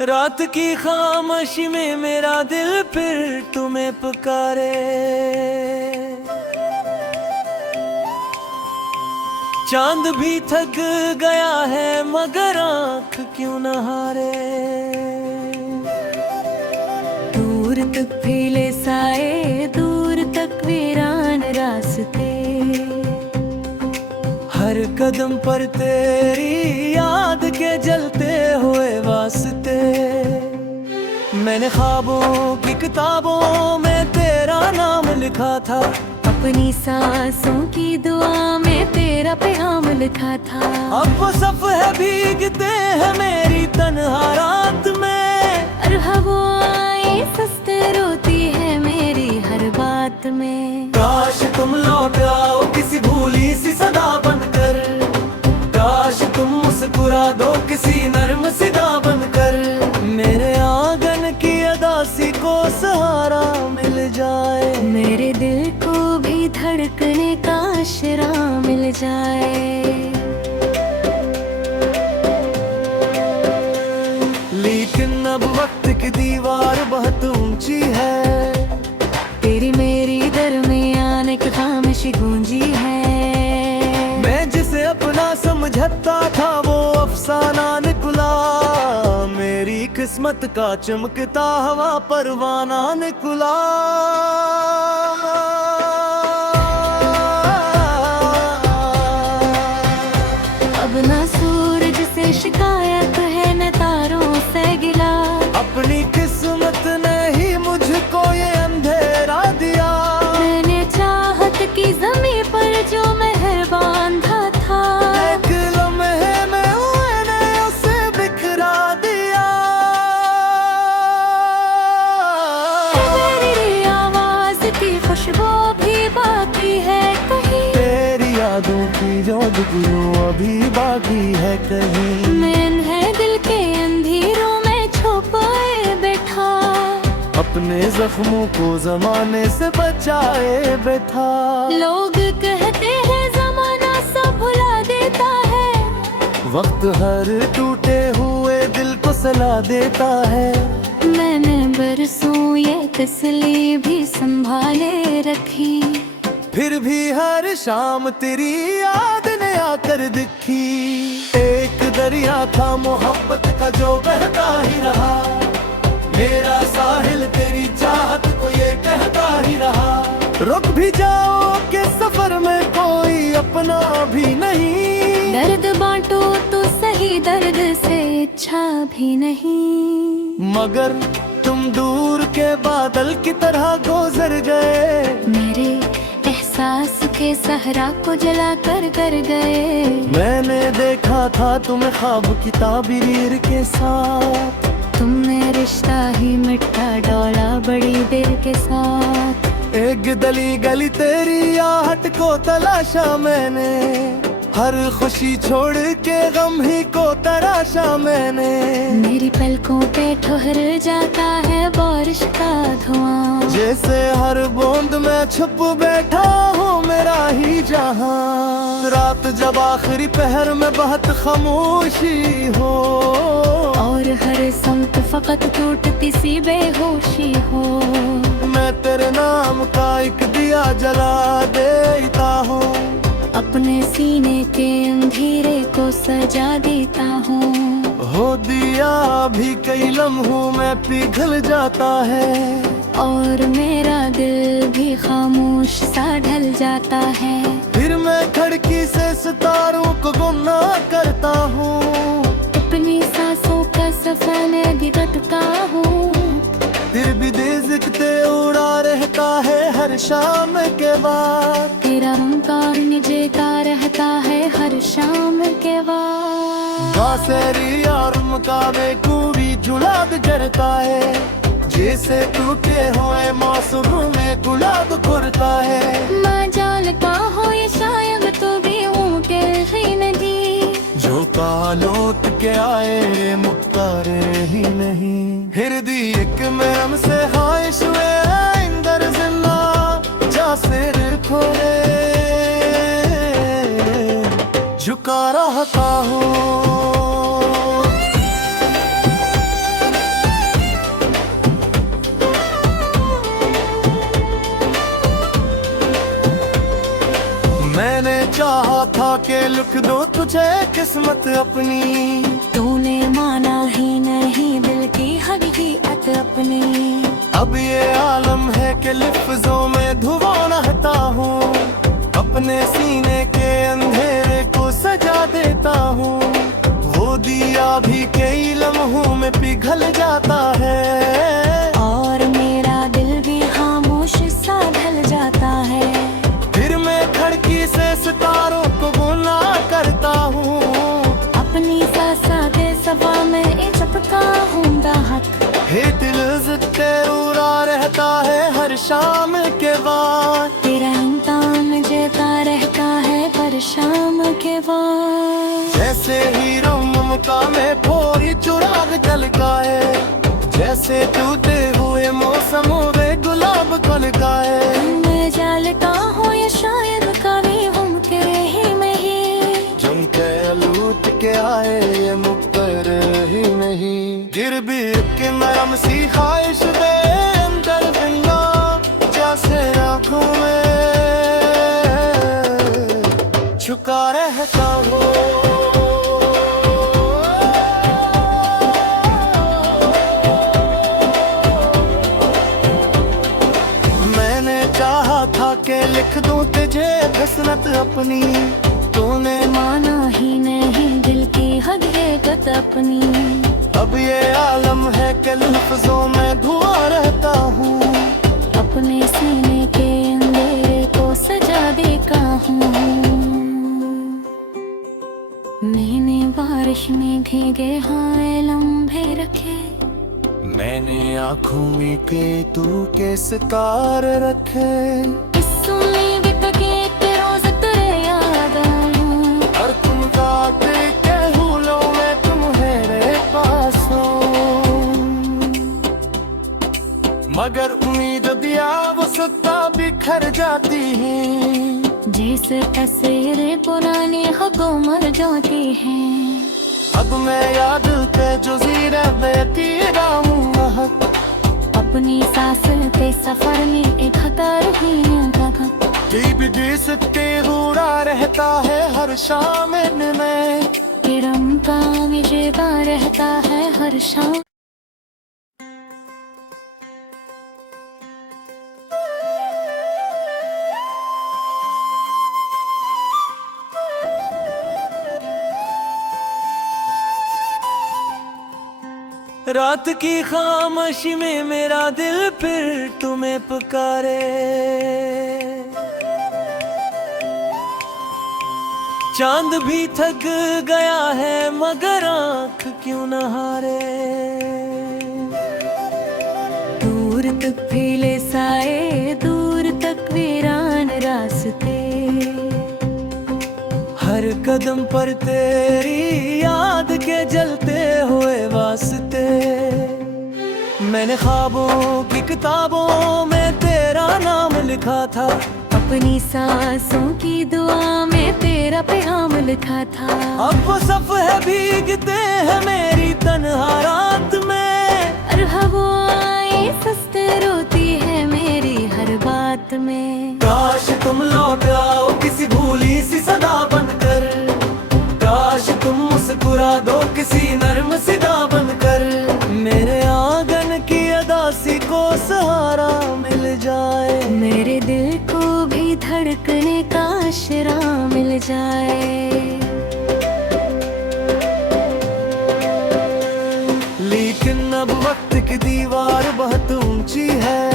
रात की खामोशी में मेरा दिल फिर तुम्हें पुकारे। चांद भी थक गया है मगर आंख क्यों न हारे। दूर तक फैले साए, दूर तक वीरान रास्ते। हर कदम पर तेरी याद के जलते हुए वास्ते। मैंने ख्वाबों की किताबों में तेरा नाम लिखा था। अपनी सांसों की दुआ में तेरा पैगाम लिखा था। अब वो सफ़े भीगते हैं मेरी तन्हा रात में। और हवाएं सस्ते रोती है मेरी हर बात में। काश तुम लौट आओ किसी भूली सी सदा बनकर। काश तुम मुस्कुरा दो किसी नर्म सिदा बनकर। मेरे आंगन की अदासी को सहारा मिल जाए। मेरे दिल को भी धड़कने का आशरा मिल जाए। लेकिन अब वक्त की दीवार बहुत ऊंची है। तेरी मेरी दरमियान एक खामोशी गूंजी है। मैं जिसे अपना समझता था वो अफसाना निकला। मेरी किस्मत का चमकता हवा परवाना निकला। अब ना सूरज से शिकायत है न तारों से गिला। अपनी किस्मत ने ही मुझको ये अंधेरा दिया। मैंने चाहत की ज़मीं पर जो मेहर बांधा था। एक लम्हे में मैंने उसे बिखरा दिया। मेरी आवाज़ की खुशबू भी बाकी है कहीं। तेरी यादों की जो दुगुलो अभी बाकी है कहीं। मैंने दिल के अंधेरों में छुपाए बैठा। अपने जख्मों को जमाने से बचाए बैठा। लोग कहते हैं जमाना सब भुला देता है। वक्त हर टूटे हुए दिल को सला देता है। मैंने बरसों ये तसली भी संभाले रखी। फिर भी हर शाम तेरी याद ने आकर दिखी। एक दरिया था मोहब्बत का जो बहता ही रहा। मेरा साहिल तेरी चाहत को ये कहता ही रहा। रुक भी जाओ कि सफर में कोई अपना भी नहीं। दर्द बांटो तो सही दर्द से इच्छा भी नहीं। मगर तुम दूर के बादल की तरह गुजर गए। मेरे एहसास के सहरा को जला कर गए। मैंने देखा था तुम्हें ख्वाब की ताबीर के साथ। तुमने रिश्ता ही मिठा डोला बड़ी देर के साथ। एक गली गली तेरी आहट को तलाशा मैंने। हर खुशी छोड़ के गम ही को तराशा मैंने। मेरी पलकों पे ठहर जाता है बारिश का धुआं। जैसे हर बूंद में छुप बैठा हूँ मेरा ही जहां। रात जब आखिरी पहर में बहुत खामोशी हो। और हर समत फकत टूटती सी बेहोशी हो। मैं तेरे नाम का एक दिया जला देता हूँ। अपने सीने के अंधेरे को सजा देता हूँ। हो दिया भी कई लम्हों में पिघल जाता है। और मेरा दिल भी खामोश सा ढल जाता है। फिर मैं खिड़की से सितारों को गुमनाम करता हूँ। अपनी सांसों का सफर में भी भटका हूँ। फिर भी दिखते उड़ा रहता है हर शाम के बाद। तेरा रंकार निजेता रहता है हर शाम के बाद। बासेरी और मुकाबे भी जुलाब जरता है। जैसे टूटे हुए मौसम में गुलाब खुरता है। माँ जाल का हो ये शायद तो भी ऊँटे ही नहीं। जो कालोत के आए मुख्तारे ही नहीं। हृदय एक में हमसे ख्वाहिश हुए इंदर जिंदा जा सिर खोले। झुका रहता हूँ। के लिख दो तुझे किस्मत अपनी। तूने माना ही नहीं दिल की हकीकत अपनी। अब ये आलम है कि लफ्जों में धुआं नहता हूँ, अपने सीने के अंधेरे को सजा देता हूँ। वो दिया भी कई लम्हों में पिघल जाता है, और मेरा दिल भी खामोश सा ढल जाता है। फिर मैं खिड़की से सितारों को गुना करता हूँ, अपनी सासा के सफा में एक चपका हूँ हक। हे दिल जिद्दे उड़ा रहता है हर शाम के बाद, तेरा इम्तान जेता रहता है पर शाम के बाद। जैसे हीरो ममता में फोरी चुराग झलकाए, जैसे टूटे हुए मौसमों में गुलाब खिलकाए। मैं जालता हूँ या शायद कभी हम के ही में ही झुमके लूट के आए ये मुकर ही नहीं। गिर भी के नरम सी ख्वाहिश दे अंदर जिंदा, जैसे आँखों में छुपा रहता हो। मैंने चाहा था कि लिख दूं तुझे किस्मत अपनी, तूने माना ही नहीं दिल की हकीकत अपनी। अब ये आलम है कि लफ्जों में धुआं रहता हूँ, अपने सीने के अंधेरे को सजा देता हूँ। मैंने बारिश में भीगे हाय लम्हे रखे, मैंने आँखों में के तू के सितारे रखे। किस्सों में बिक के रोज तेरे याद आऊं। और तुम गाते के हुलों में तुम्हारे पास हो, मगर उम्मीद दिया वो सत्ता बिखर जाती है। जैसे तस्वीरें पुरानी हकों मर जाती हैं। अब मैं याद के जो जीरा बेती रामू महक, अपनी सांस के सफर में एक खतर ही दीप सकते हुआ रहता है हर शाम में। तिरम का मुझे रहता है हर शाम। रात की खामोशी में मेरा दिल फिर तुम्हें पुकारे, चांद भी थक गया है मगर आँख क्यों न हारे। दूर तक फैले साए, दूर तक वीरान रास्ते। हर कदम पर तेरी याद के जलते हुए वास्ते। मैंने ख्वाबों की किताबों में तेरा नाम लिखा था, अपनी सांसों की दुआ में तेरा पैगाम लिखा था। अब वो सफ़े भीगते हैं मेरी तन्हा रात में, और हवाएं सस्ते रोती है मेरी हर बात में। काश तुम लौट आओ किसी भूली सी सदा बनकर, काश तुम मुस्कुरा दो किसी नर्म सिदा बनकर। मेरे आंगन की अदासी को सहारा मिल जाए, मेरे दिल को भी धड़कने का आशरा मिल जाए। लेकिन अब वक्त की दीवार बहुत ऊंची है,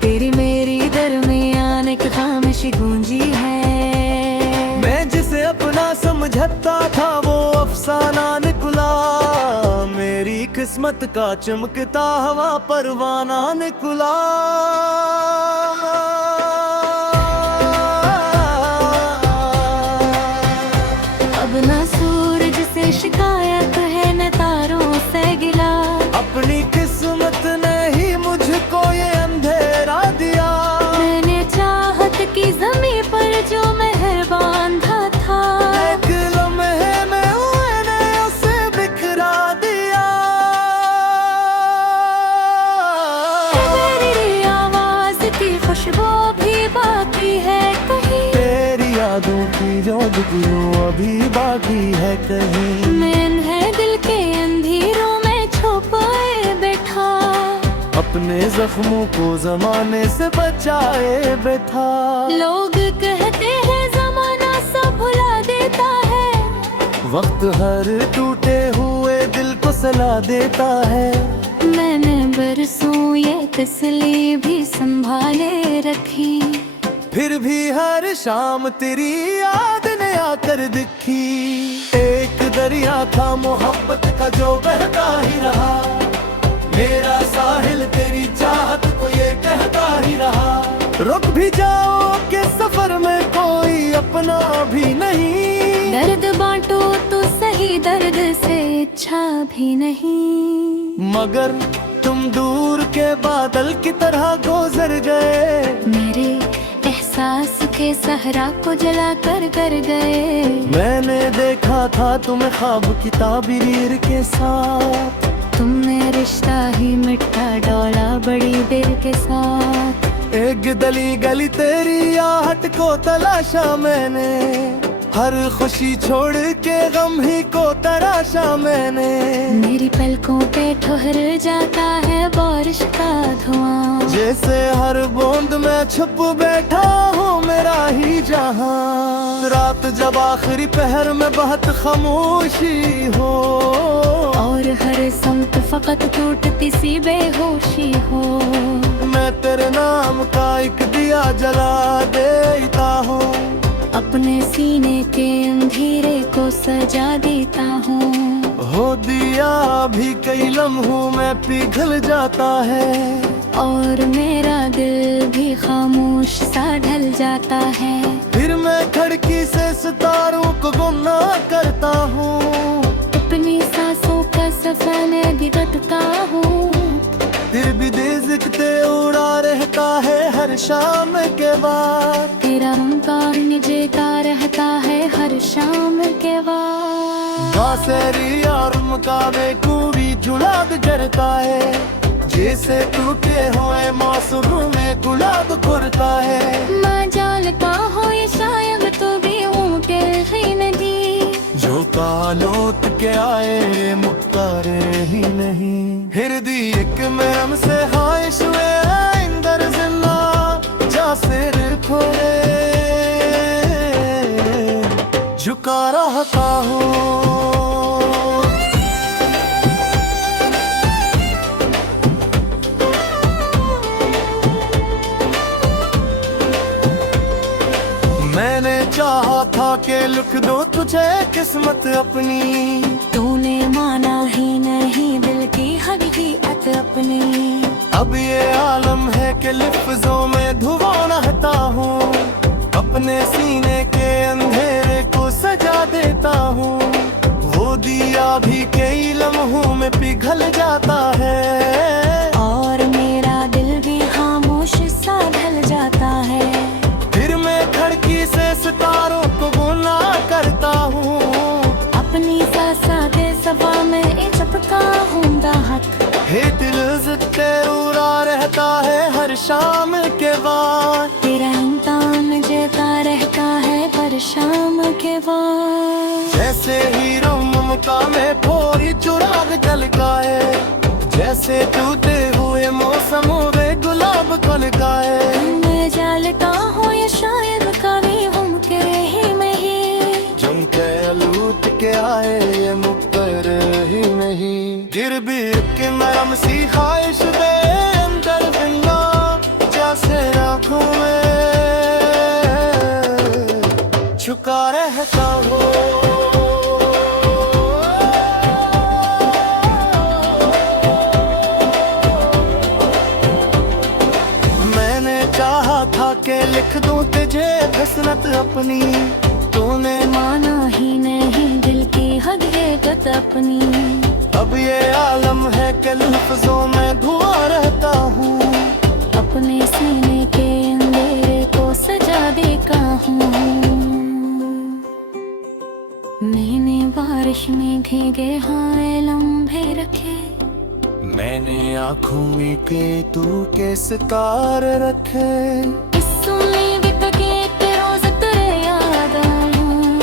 तेरी मेरी दरमियान एक खामोशी गूंजी है। मैं जिसे अपना समझता था वो अफसाना निकला, मेरी किस्मत का चमकता हवा परवाना निकला। अब ना सूरज से शिकायत है न तारों से गिला, अपनी किस्मत ने ही मुझको ये अंधेरा दिया। मैंने चाहत की ज़मीं पर जो मेहर बांधा था, एक लम्हे में मैंने उसे बिखरा दिया। तेरी आवाज़ की खुशबू भी बाकी है कहीं, तेरी यादों की जो जुगनू अभी बाकी है कहीं। मैं है दिल के अंधेरों में छुपाए बैठा, अपने जख्मों को जमाने से बचाए बैठा। लोग कहते हैं जमाना सब भुला देता है, वक्त हर टूटे हुए दिल को सला देता है। मैंने बरसों ये तस्वीर भी संभाले रखी, फिर भी हर शाम तेरी याद ने आकर दिखी। एक दरिया था मोहब्बत का जो बहता ही रहा, मेरा साहिल तेरी चाहत को ये कहता ही रहा। रुक भी जाओ कि सफर में कोई अपना भी नहीं, दर्द बांटो तो सही दर्द से इच्छा भी नहीं। मगर तुम दूर के बादल की तरह गुजर गए, मेरे एहसास के सहरा को जला कर गए। मैंने देखा था तुम्हें ख्वाब की ताबीर के साथ, तुमने रिश्ता ही मिठा डोला बड़ी देर के साथ। एक गली गली तेरी आहट को तलाशा मैंने, हर खुशी छोड़ के गम ही को तराशा मैंने। मेरी पलकों पे ठहर जाता है बारिश का धुआं, जैसे हर बूंद में छुप बैठा हूँ मेरा ही जहां। रात जब आखिरी पहर में बहुत खामोशी हो, और हर समत फकत टूटती सी बेहोशी हो, मैं तेरे नाम का एक दिया जला देता हूँ, अपने सीने के अंधेरे को सजा देता हूँ। हो दिया भी कई लम्हों में पिघल जाता है, और मेरा दिल भी खामोश सा ढल जाता है। फिर मैं खिड़की से सितारों को गुमनाम करता हूँ, अपनी सांसों का सफाने दिखता हूँ। फिर भी दिखते उड़ा रहता है हर शाम के बाद, तेरा मुमकार निजेता रहता है हर शाम के बाद। बांसुरी और मुकाबे खूबी जुड़ाव करता है, जैसे टूटे हुए मौसम में गुलाब खुरता है। मैं जानता हूँ ये शायद तो भी मुमकिन ही नहीं, जो कालोत के आए मुख्तार ही नहीं। हिरदी एक में हमसे ख्वाहिश में इंदर जिंदा जा सिर खोले झुका रहता हूँ। मैंने चाहा था कि लिख दो तुझे किस्मत अपनी, तूने माना ही नहीं दिल की हकीकत अपनी। अब ये आलम है कि लफ्जों में धुआं नहता हूँ, अपने सीने के अंधेरे को सजा देता हूँ। वो दिया भी कई लम्हों में पिघल जाता है, और मेरा दिल भी खामोश सा ढल जाता है। फिर मैं खिड़की से सितारों को गुना करता हूँ, अपनी सासा के सफा में चपका हूँ दाहक। हे दिल जिद्दे उड़ा रहता है हर शाम के बाद, तेरा इंसान जेता रहता है पर शाम के बाद। जैसे हीरो ममता में फोरी चुराग झलकाए, जैसे टूटे हुए मौसम में गुलाब खलकाए। मैं जालता हूँ ये शायद कभी मुमकिन ही नहीं, जम के लूट के आए ये मुक्तर ही नहीं। गिर भी के नरम सी ख्वाहिश दे अंदर जिंदा जैसे आँखों में छुका रहता हो। मैंने चाहा था कि लिख दूं तुझे हसरत अपनी, तूने माना ही नहीं दिल की हकीकत अपनी। अब ये आलम है कि लफ्जों में धुआं रहता हूँ, अपने सीने के अंधेरे को सजा देता हूँ। मैंने बारिश में भीगे हाय लम्हे रखे, मैंने आँखों में के तू के सितारे रखे। इस उम्मीद के रोज तेरे याद आऊं,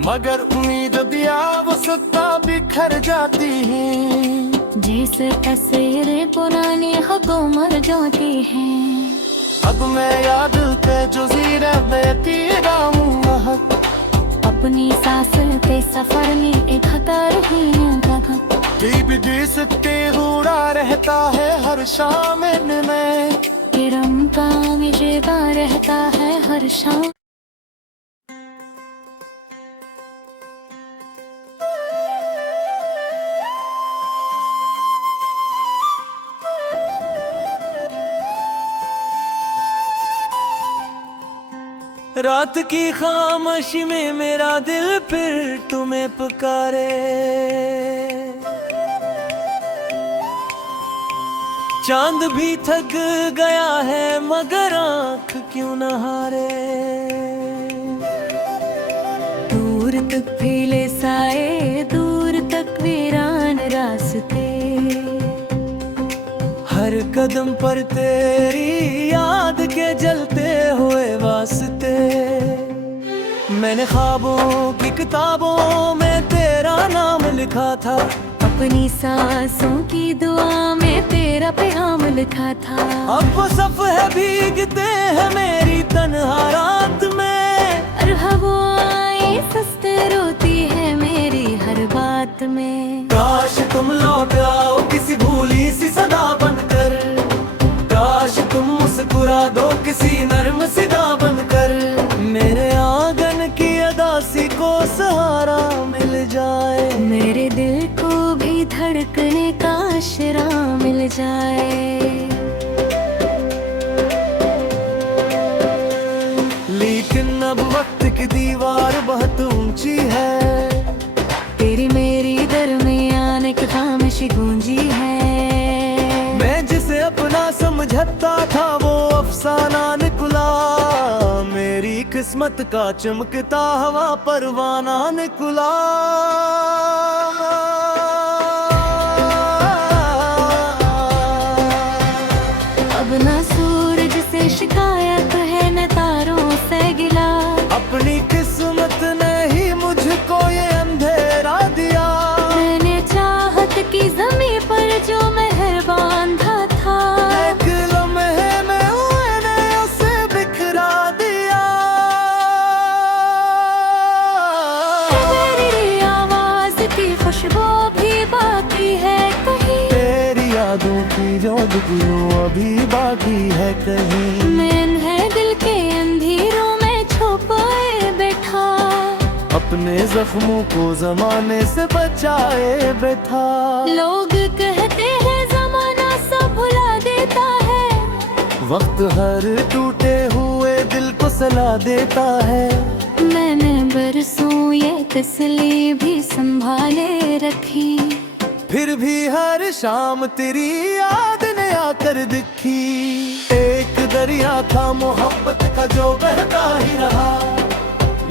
मगर उम्मीद दिया वो सत्ता बिखर जाती है। जैसे तस्वीरें पुरानी हकों मर जाती हैं। अब मैं याद पे जो जीरा बेती रहूंगा, अपनी सांसें पे सफर में एक खतर ही दीदी सकते उड़ा रहता है हर शाम में, किरम का मिजेगा रहता है हर शाम। रात की खामोशी में मेरा दिल फिर तुम्हें पुकारे, चांद भी थक गया है मगर आंख क्यों न हारे। दूर तक फैले साए, दूर तक वीरान रास्ते, हर कदम पर तेरी याद के जलते हुए वास्ते। मैंने ख्वाबों की किताबों में तेरा नाम लिखा था, अपनी सांसों की दुआ में तेरा पैगाम लिखा था। अब वो सफ़े भीगते हैं मेरी तन्हा रात में, और हवाएं सस्ते रोती है मेरी हर बात में। काश तुम लौट आओ किसी भूली सी सदा बनकर, काश तुम मुस्कुरा दो किसी नर्म सिदा बनकर। मेरे आंगन की अदासी को सहारा मिल जाए, मेरे दिल को भी धड़कने का आशरा मिल जाए। लेकिन अब वक्त की दीवार बहुत ऊंची है, तेरी मेरी दरमियान एक खामोशी गूंजी है। मैं जिसे अपना समझता था वो अफसाना निकला, मेरी किस्मत का चमकता हवा परवाना निकला। अब ना सूरज से शिकायत है न तारों से गिला, अपनी किस्मत ने ही मुझको ये अंधेरा दिया। मैंने चाहत की ज़मीं पर जो मेहर बांधा था, एक लम्हे में मैंने उसे बिखरा दिया। तेरी आवाज़ की खुशबू भी बाकी है कहीं, तेरी यादों की जो दुनिया अभी बाकी है कहीं। मैं दिल के अंधेरों में छुपाए बैठा, अपने जख्मों को जमाने से बचाए बैठा। लोग कहते हैं जमाना सब भुला देता है, वक्त हर टूटे हुए दिल को सला देता है। मैंने बरसों ये तस्वीर भी संभाले रखी, फिर भी हर शाम तेरी याद ने आकर दिखी। एक दरिया था मोहब्बत का जो बहता ही रहा,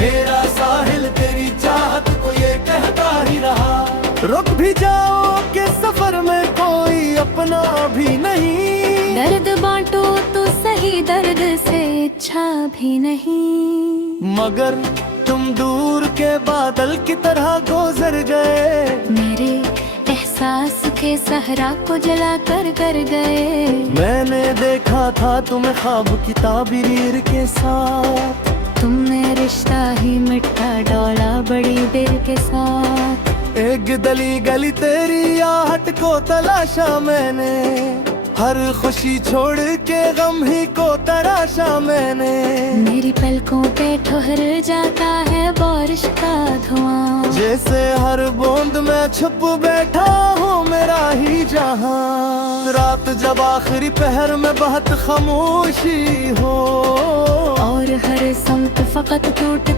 मेरा साहिल तेरी चाहत को ये कहता ही रहा। रुक भी जाओ के सफर में कोई अपना भी नहीं, दर्द बांटो तो सही दर्द से इच्छा भी नहीं। मगर तुम दूर के बादल की तरह गुजर गए, मेरे एहसास के सहरा को जला कर गए। मैंने देखा था तुम्हें ख्वाब की ताबीर के साथ, तुमने रिश्ता ही मिठा डोला बड़ी देर के साथ। एक गली गली तेरी आहट को तलाशा मैंने, हर खुशी छोड़ के गम ही को तराशा मैंने। मेरी पलकों पे ठहर जाता है बारिश का धुआं, जैसे हर बूंद में छुप बैठा हूँ मेरा ही जहां। रात जब आखिरी पहर में बहुत खामोशी हो, और हर समत फकत टूट